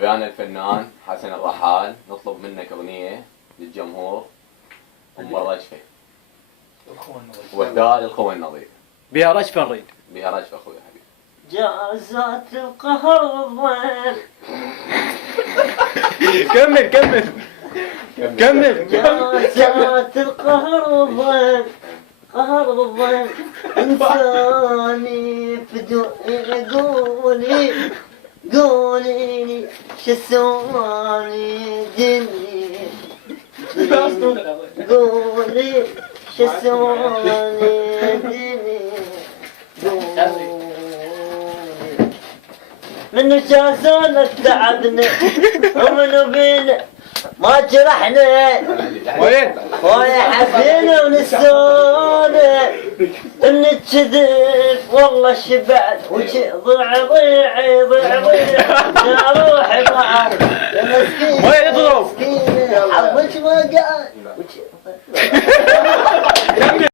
ويانا الفنان حسن الرحال، نطلب منك اغنيه للجمهور ام الرجفه. وداع للخوي النظيف. بها رجفه نريد. بها رجفه اخوي حبيبي. جازات القهر الضيف. كمل. جازات القهر الضيف. قهر الضيف انساني قولي لي شسواني دني قولي شسواني دني منو جازونا تعبنا ومنو بينا ما جرحنا ويا حزينة ونسونا من الكذب والله شبعت ضيع يا روحي ضاع يا مسكين مسكين حظك ما قال